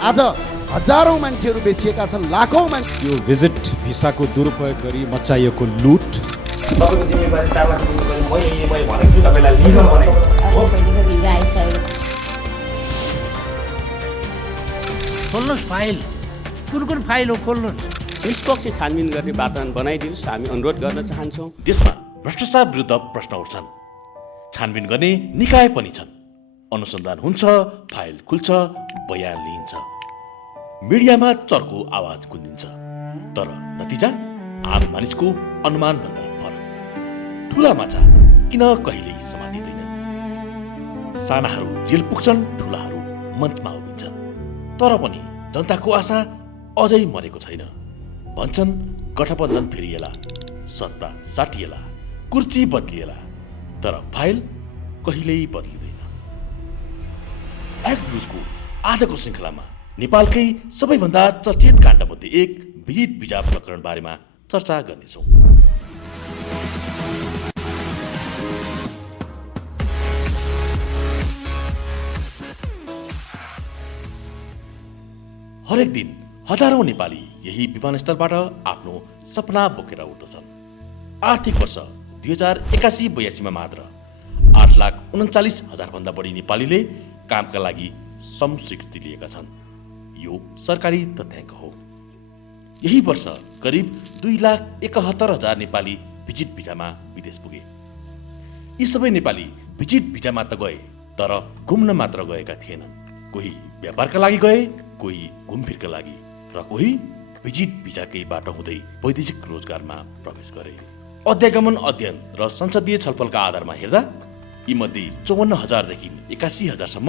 आज हजारौं मान्छेहरू बेचिएका छन्, लाखौं मान्छे। यो भिजिट भिसाको दुरुपयोग गरी मचाइएको लुट, तपाईँको जिम्मेवारी 4 लाख रुपैयाँ मैले भनेको छु तपाईँलाई लिगल भनेको हो। भिजा आइसकेको छ। खोल्नुहोस् फाइल, कुन फाइल हो खोल्नुहोस्। निष्पक्ष छानबिन गर्ने वातावरण बनाइदिनुहोस्, हामी अनुरोध गर्न चाहन्छौँ। देशमा भ्रष्टाचार विरुद्ध प्रश्न उठ्छन्, छानबिन गर्ने निकाय पनि छन्, अनुसन्धान हुन्छ, फाइल खुल्छ, बयान लिइन्छ, मिडियामा चर्को आवाज गुन्जिन्छ, तर नतिजा आम मानिसको अनुमानभन्दा फरक। ठुला माछा किन कहिल्यै समातिँदैनन्? सानाहरू जेल पुग्छन्, ठुलाहरू मञ्चमा उभिन्छन्, तर पनि जनताको आशा अझै मरेको छैन। भन्छन् गठबन्धन फेरिएला, सत्ता साटिएला, कुर्ची बदलिएला, तर फाइल कहिल्यै बदलिँदैन। एक्ट ब्लुजको आजको श्रृङ्खलामा नेपालकै सबैभन्दा चर्चित काण्डमध्ये एक भिजिट भिजा प्रकरण बारेमा चर्चा गर्नेछौँ। हरेक दिन हजारौं नेपाली यही विमानस्थलबाट आफ्नो सपना बोकेर उठ्दछन्। आर्थिक वर्ष 2081-82 मा मात्र 8,39,000 भन्दा बढी नेपालीले कामका लागि श्रम स्वीकृति लिएका छन्। यो सरकारी तथ्याङ्क हो। यही वर्ष करिब 2,71,000 नेपाली भिजिट भिजामा विदेश पुगे। यी सबै नेपाली भिजिट भिजामा त गए, तर घुम्न मात्र गएका थिएनन्। कोही व्यापारका लागि गए, कोही घुमफिरका लागि, र कोही भिजिट भिजाकै बाटो हुँदै वैदेशिक रोजगारमा प्रवेश गरे। अध्यागमन अध्ययन र संसदीय छलफलका आधारमा हेर्दा यीमध्ये 54,000 देखि 81,000सम्म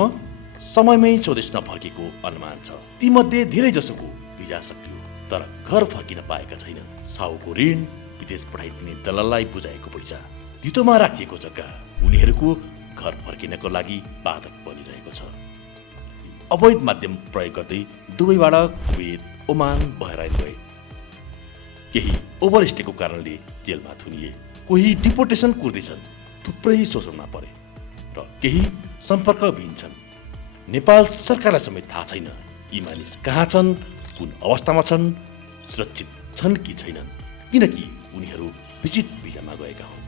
समयमै स्वदेश नफर्केको अनुमान छ। तीमध्ये धेरै जसोको भिजा सकियो, तर घर फर्किन पाएका छैनन्। साहुको ऋण, विदेश पठाइदिने दलाललाई बुझाएको पैसा, धितोमा राखिएको जग्गा उनीहरूको घर फर्किनको लागि बाधक बनिरहेको छ। अवैध माध्यम प्रयोग गर्दै दुबईबाट कुवेत, ओमान, बहराइन गए। केही ओभरस्टेको कारणले जेलमा थुनिए, कोही डिपोर्टेसन कुर्दैछन्, थुप्रै शोषणमा परे, र केही सम्पर्कविहीन छन्। नेपाल सरकारलाई समेत थाहा छैन यी मानिस कहाँ छन्, कुन अवस्थामा छन्, सुरक्षित छन् कि छैनन्, किनकि उनीहरू भिजिट भिजामा गएका हुन्।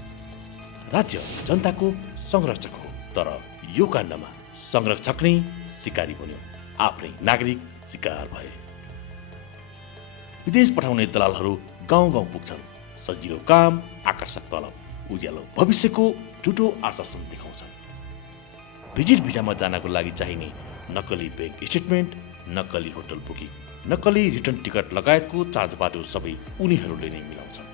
राज्य जनताको संरक्षक हो, तर यो काण्डमा संरक्षक नै शिकारी बन्यो, आफ्नै नागरिक शिकार भए। विदेश पठाउने दलालहरू गाउँ गाउँ पुग्छन्, सजिलो काम, आकर्षक तलब, उज्यालो भविष्यको झुटो आश्वासन देखाउँछन्। भिजिट भिजामा जानको लागि चाहिने नक्कली ब्याङ्क स्टेटमेन्ट, नक्कली होटल बुकिङ, नक्कली रिटर्न टिकट लगायतको चाँजोपाँजो सबै उनीहरूले नै मिलाउँछन्।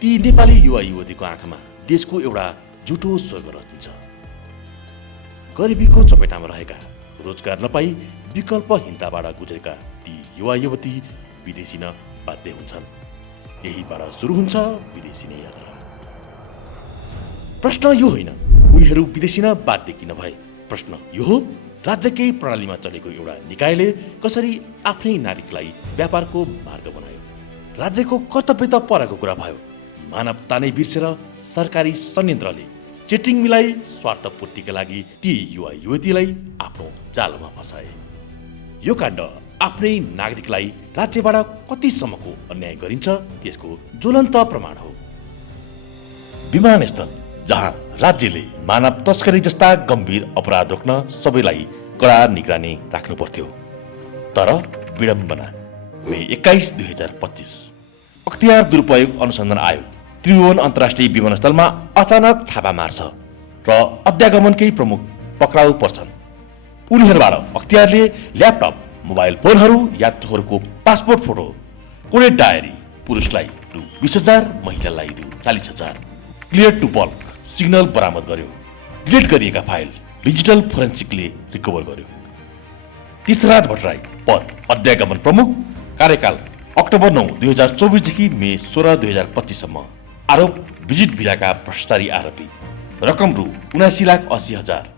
ती नेपाली युवा युवतीको आँखामा देशको एउटा झुटो स्वर्ग रचिन्छ। गरिबीको चपेटामा रहेका, रोजगार नपाई विकल्पहीनताबाट गुज्रेका ती युवा युवती विदेशिन बाध्य हुन्छन्। यहीबाट सुरु हुन्छ विदेशिने यात्रा। प्रश्न यो होइन उनीहरू विदेशिन बाध्य किन भए, प्रश्न यो हो राज्यकै प्रणालीमा चलेको एउटा निकायले कसरी आफ्नै नागरिकलाई व्यापारको मार्ग बनायो। राज्यको कर्तव्य त परको कुरा भयो, मानवता नै बिर्सेर सरकारी संयन्त्रले सेटिङ मिलाई स्वार्थ पूर्तिका लागि ती युवा युवतीलाई आफ्नो जालमा फसाए। यो काण्ड आफ्नै नागरिकलाई राज्यबाट कतिसम्मको अन्याय गरिन्छ त्यसको ज्वलन्त प्रमाण हो। विमानस्थल जहाँ राज्यले मानव तस्करी जस्ता गम्भीर अपराध रोक्न सबैलाई कडा निगरानी राख्नु पर्थ्यो, तर विडम्बना। मे 21, 2025 अख्तियार दुरुपयोग अनुसन्धान आयोग त्रिभुवन अन्तर्राष्ट्रिय विमानस्थलमा अचानक छापा मार्छ र अध्यागमनकै प्रमुख पक्राउ पर्छन्। उनीहरूबाट अख्तियारले ल्यापटप, मोबाइल फोनहरू, यात्रुहरूको पासपोर्ट फोटो, कोडेड डायरी, पुरुषलाई रु 20,000, महिलालाई रु 40,000, क्लियर टु बल्क सिग्नल बरामद गर्यो। डिलिट गरिएका फाइल डिजिटल फोरेन्सिकले रिकभर गर्यो। तीर्थराज भट्टराई पद अध्यागमन प्रमुख, कार्यकाल अक्टोबर 9, 2024 देखि मे 16, 2025 सम्म। आरोप भिजिट भिजाका भ्रष्टाचारी आरोपी, रकम रु 79,80,000।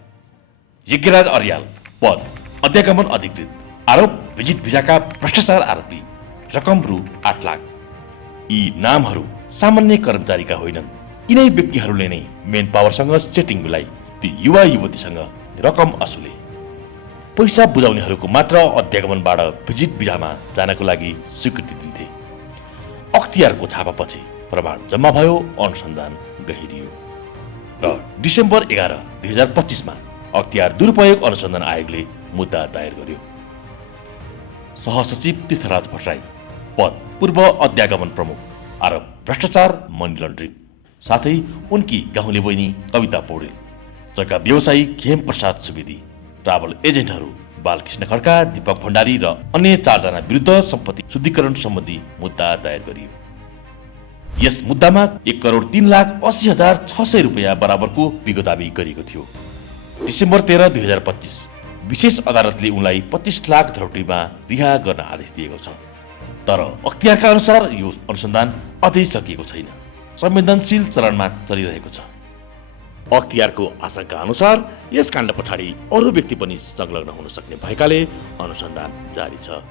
यज्ञराज अर्याल पद अध्यागमन अधिकृत, आरोप भिजिट भिजाका भ्रष्टाचार आरोपी, रकम रु 8 लाख। यी नामहरू सामान्य कर्मचारीका होइनन्, यिनै व्यक्तिहरूले नै मेन पावरसँग सेटिङ मिलाई ती युवा युवतीसँग रकम असुले। पैसा बुझाउनेहरूको मात्र अध्यागमनबाट भिजिट भिजामा जानको लागि स्वीकृति दिन्थे। अख्तियारको छापापछि प्रमाण जम्मा भयो, अनुसन्धान गहिरियो र डिसेम्बर 11, 2025 अख्तियार दुरुपयोग अनुसन्धान आयोगले मुद्दा दायर गर्यो। सहसचिव तीर्थराज भट्टराई पद पूर्व अध्यागमन प्रमुख, आरोप भ्रष्टाचार, मनी लन्ड्रिङ, साथै उनकी गाउँले बहिनी कविता पौडेल, जग्गा व्यवसायी खेम प्रसाद सुवेदी, ट्राभल एजेन्टहरू बालकृष्ण खड्का, दीपक भण्डारी र अन्य 4 जना विरुद्ध सम्पत्ति शुद्धिकरण सम्बन्धी मुद्दा दायर गरियो। यस मुद्दामा 1,03,80,600 रुपियाँ बराबरको विगतदाबी गरिएको थियो। डिसेम्बर 13, 2025 विशेष अदालतले उनलाई 25 लाख धरौटीमा रिहा गर्न आदेश दिएको छ। तर अख्तियारका अनुसार यो अनुसन्धान अझै सकिएको छैन, संवेदनशील चरणमा चलिरहेको छ। अख्तियारको आशंका अनुसार यस काण्ड पछाडि अरू व्यक्ति पनि संलग्न हुन सक्ने भएकाले अनुसन्धान जारी छ।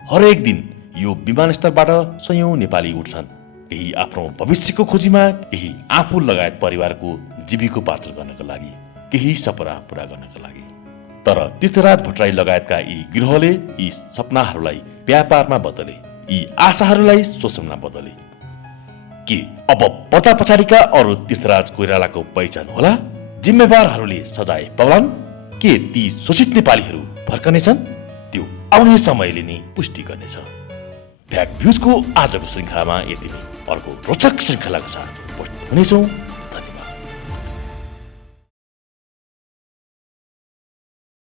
हरेक दिन यो विमानस्थलबाट सयौं नेपाली उठ्छन्, केही आफ्नो भविष्यको खोजीमा, केही आफू लगायत परिवारको जीविकोपार्जन गर्नका लागि, केही सपना पूरा गर्नका लागि। तर तीर्थराज भट्टराई लगायतका यी गिरोहले यी सपनाहरूलाई व्यापारमा बदले, यी आशाहरूलाई शोषणमा बदले। के अब पर्दा पछाडिका अरू तीर्थराज कोइरालाको पहिचान होला? जिम्मेवारहरूले सजाय पाउलान्? के ती शोषित नेपालीहरू फर्कनेछन्? त्यो आउने समयले नै पुष्टि गर्नेछ। फ्याक्ट भ्युजको आजको श्रृङ्खलामा यति नै। अर्को रोचक श्रृङ्खलाका साथ उपस्थित हुनेछौँ।